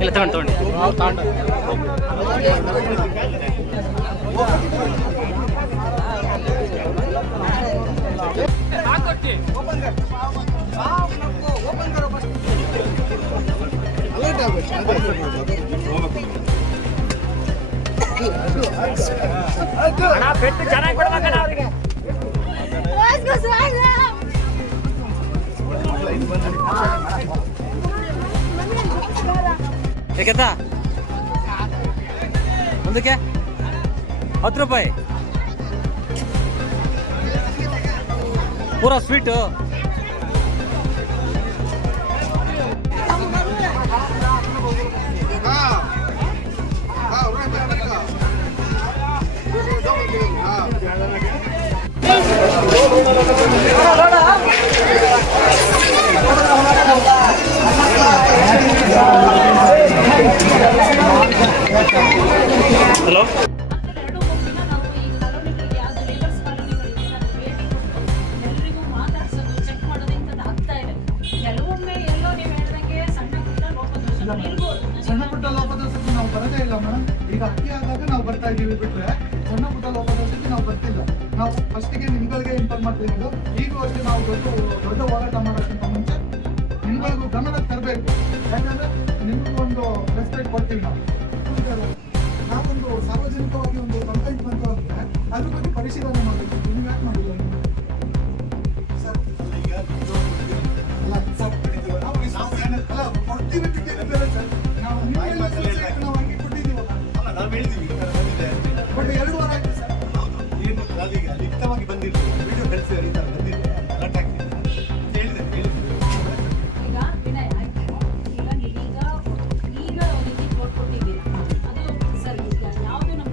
ಇಲ್ಲ ತಗೊಂಡು ತಗೊಂಡು. ಅಣ್ಣ ಪೆಟ್ಟು ಚೆನ್ನಾಗಿ ಕೊಡ್ಬೇಕಣ್ಣ ಅವ್ರಿಗೆ. ಏಕೆತ್ತ ಒಂದಕ್ಕೆ? ಹತ್ತು ರೂಪಾಯಿ. ಪೂರಾ ಸ್ವೀಟು ಹೇಳ್ದಂಗೆ ಸಣ್ಣ ಪುಟ್ಟ ಲೋಪದೋಷಕ್ಕೆ ನಾವು ಬರೋದೇ ಇಲ್ಲ ಮೇಡಮ್ ಈಗ ಅಕ್ಕಿ ಆದಾಗ ನಾವು ಬರ್ತಾ ಇದ್ದೀವಿ ಬಿಟ್ರೆ ಸಣ್ಣ ಪುಟ್ಟ ಲೋಪದೋಷಕ್ಕೆ ನಾವು ಬರ್ತಿಲ್ಲ ನಾವು ಫಸ್ಟಿಗೆ ನಿಮ್ಗಳಿಗೆ ಇನ್ಫಾರ್ಮ್ ಮಾಡ್ತಿರೋದು ಈಗ ಅಷ್ಟೇ ನಾವು ದೊಡ್ಡ ಲಿಖಿತವಾಗಿ ಬಂದಿರಲಿಲ್ಲ ವಿಡಿಯೋ ಕಳಿಸಿದ್ರೆ ಈ ಥರ ಬಂದಿದೆ. ಅಲರ್ಟ್ ಈಗ ವಿನಯ್ ಈಗ ನೀವೀಗ ಈಗ ಅವರಿಗೆ ಕೊಟ್ಕೊಟ್ಟಿದ್ದೀರಾ ಅದು ಸರಿ, ಈಗ ಯಾವುದು ನಮ್ಮ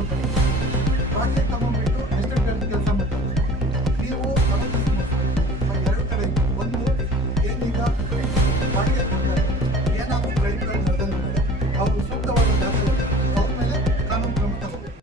করবেন